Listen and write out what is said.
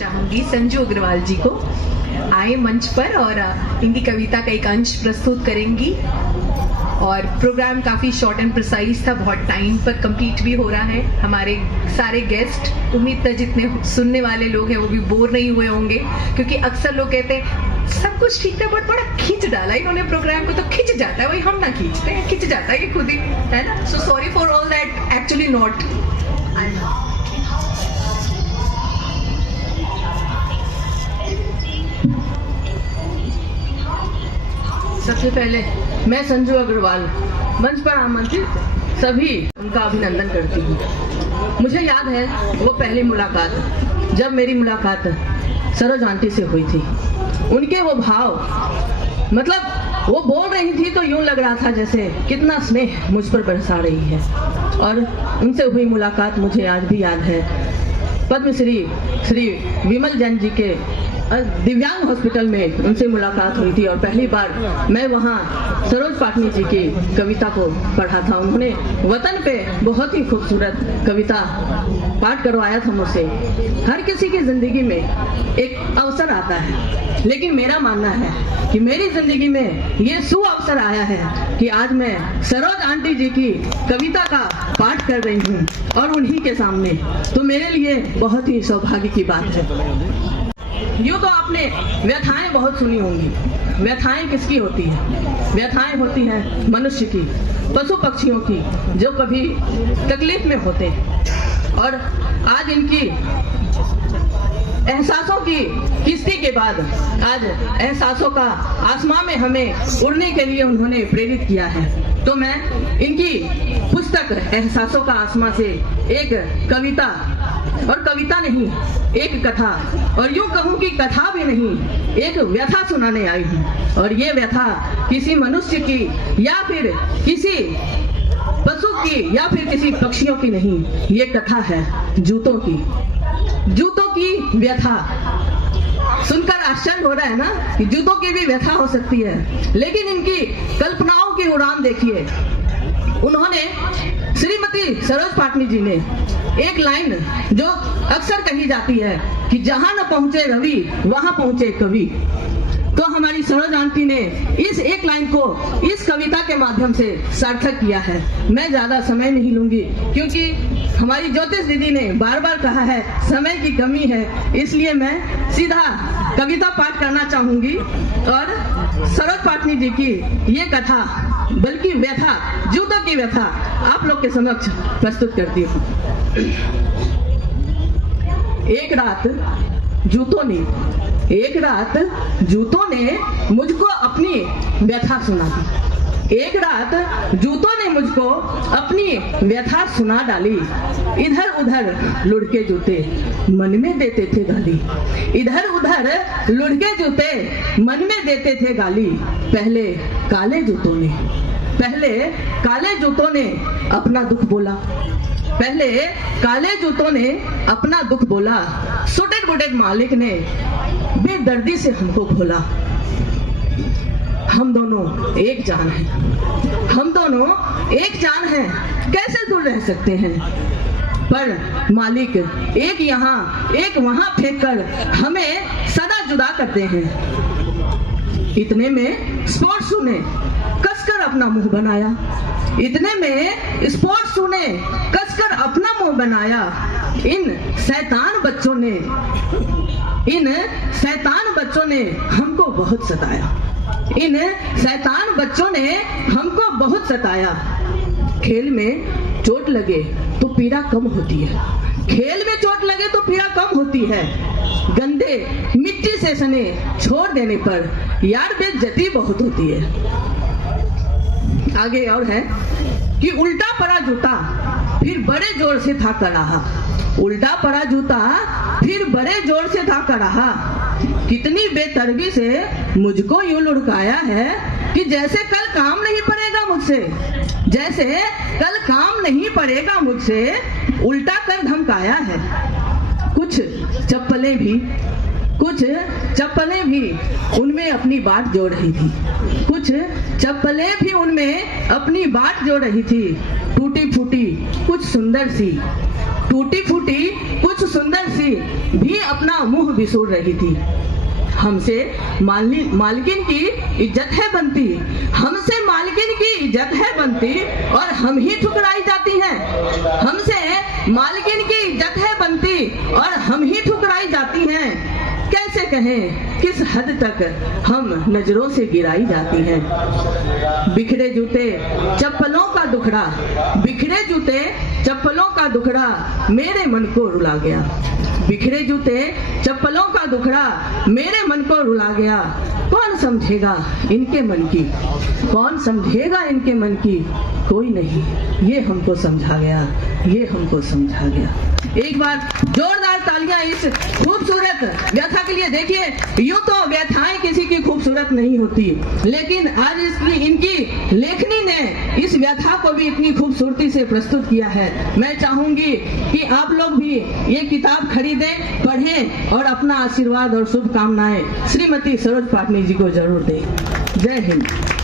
चाहूंगी संजू अग्रवाल जी को आए मंच पर और इनकी कविता का एक अंश प्रस्तुत करेंगी। और प्रोग्राम काफ़ी शॉर्ट एंड प्रिसाइज था, बहुत टाइम पर कंप्लीट भी हो रहा है। हमारे सारे गेस्ट, उम्मीद है जितने सुनने वाले लोग हैं वो भी बोर नहीं हुए होंगे, क्योंकि अक्सर लोग कहते हैं सब कुछ ठीक था बट बड़ा खींच डाला इन्होंने प्रोग्राम को, तो खींच जाता है, वही हम ना खींचते हैं, खींच जाता है ये खुद ही, है ना। So sorry for all that, actually not. सबसे पहले मैं संजू अग्रवाल मंच पर आमंत्रित सभी उनका अभिनंदन करती हूँ। मुझे याद है वो पहली मुलाकात, जब मेरी मुलाकात सरोज आंटी से हुई थी। उनके वो भाव, मतलब वो बोल रही थी तो यूं लग रहा था जैसे कितना स्नेह मुझ पर बरसा रही है। और उनसे हुई मुलाकात मुझे आज भी याद है। पद्मश्री श्री विमल जैन जी के दिव्यांग हॉस्पिटल में उनसे मुलाकात हुई थी और पहली बार मैं वहाँ सरोज पाटनी जी की कविता को पढ़ा था। उन्होंने वतन पे बहुत ही खूबसूरत कविता पाठ करवाया था मुझसे। हर किसी की जिंदगी में एक अवसर आता है, लेकिन मेरा मानना है कि मेरी जिंदगी में ये सुअवसर आया है कि आज मैं सरोज आंटी जी की कविता का पाठ कर रही हूँ और उन्हीं के सामने, तो मेरे लिए बहुत ही सौभाग्य की बात है। यूँ तो आपने व्यथाएं बहुत सुनी होंगी। व्यथाएं किसकी होती है? व्यथाएं होती हैं मनुष्य की, पशु पक्षियों की, जो कभी तकलीफ में होते हैं। और आज इनकी एहसासों की किस्ती के बाद आज एहसासों का आसमां में हमें उड़ने के लिए उन्होंने प्रेरित किया है। तो मैं इनकी पुस्तक एहसासों का आसमां से एक कविता, और कविता नहीं, एक कथा, और यूं कहूं कि कथा भी नहीं, एक व्यथा सुनाने आई हूँ। और ये व्यथा किसी मनुष्य की या फिर किसी पशु की या फिर किसी पक्षियों की नहीं, ये कथा है जूतों की। जूतों की व्यथा सुनकर आश्चर्य हो रहा है ना कि जूतों की भी व्यथा हो सकती है, लेकिन इनकी कल्पनाओं की उड़ान देखिए। उन्होंने, श्रीमती सरोज पाटनी जी ने एक लाइन जो अक्सर कही जाती है कि जहां न पहुंचे रवि वहां पहुंचे कवि, तो हमारी सरोज आंटी ने इस एक लाइन को इस कविता के माध्यम से सार्थक किया है। मैं ज्यादा समय नहीं लूंगी, क्योंकि हमारी ज्योतिष दीदी ने बार बार कहा है समय की कमी है, इसलिए मैं सीधा कविता पाठ करना चाहूंगी और सरोज पाटनी जी की ये कथा, बल्कि व्यथा, जूतों की व्यथा आप लोग के समक्ष प्रस्तुत करती हूँ। एक रात जूतों ने मुझको अपनी व्यथा सुना दी। एक रात जूतों ने मुझको अपनी व्यथा सुना डाली। इधर उधर लुढ़के जूते मन में देते थे गाली। इधर उधर लुढ़के जूते मन में देते थे गाली। पहले काले जूतों ने अपना दुख बोला। पहले काले जूतों ने अपना दुख बोला। सुटेड बुटेड मालिक ने बेदर्दी से हमको खोला। हम दोनों एक जान हैं, कैसे दूर रह सकते हैं? पर मालिक एक यहाँ एक वहां फेंक कर हमें सदा जुदा करते हैं। इतने में स्पोर्ट्सू ने कसकर अपना मुंह बनाया। इतने में स्पोर्ट्सू ने कसकर अपना मुंह बनाया। इन शैतान बच्चों ने हमको बहुत सताया। खेल में चोट लगे तो पीड़ा कम होती है। गंदे मिट्टी से सने छोड़ देने पर यार बेइज्जती बहुत होती है। आगे और है कि उल्टा पड़ा जूता फिर बड़े जोर से था रहा। कितनी बेतरबी से मुझको यूं लुढ़काया है कि जैसे कल काम नहीं पड़ेगा मुझसे उल्टा कर धमकाया है। कुछ चप्पलें भी उनमें अपनी बात जोड़ रही थी। टूटी फूटी कुछ सुंदर सी टूटी फूटी कुछ सुंदर सी भी अपना मुंह बिसूर रही थी। हमसे मालकिन की इज्जत है बनती, हमसे मालकिन की इज्जत है बनती और हम ही ठुकराई जाती हैं। हमसे मालकिन की इज्जत है बनती और हम ही ठुकराई जाती हैं। कैसे कहें किस हद तक हम नजरों से गिराई जाती हैं। बिखरे जूते चप्पलों का दुखड़ा, बिखरे जूते चप्पलों का दुखड़ा मेरे मन को रुला गया। बिखरे जूते चप्पलों का दुखड़ा मेरे मन को रुला गया। कौन समझेगा इनके मन की, कौन समझेगा इनके मन की, कोई नहीं, ये हमको समझा गया, ये हमको समझा गया। एक बार जोरदार तालियां इस खूबसूरत व्यथा के लिए। देखिए, यूं तो व्यथाएं किसी की खूबसूरत नहीं होती, लेकिन आज इनकी लेखनी ने इस व्यथा को भी इतनी खूबसूरती से प्रस्तुत किया है। मैं चाहूंगी कि आप लोग भी ये किताब खरीदें, पढ़ें और अपना आशीर्वाद और शुभकामनाएं श्रीमती सरोज पाटनी जी को जरूर दें। जय हिंद।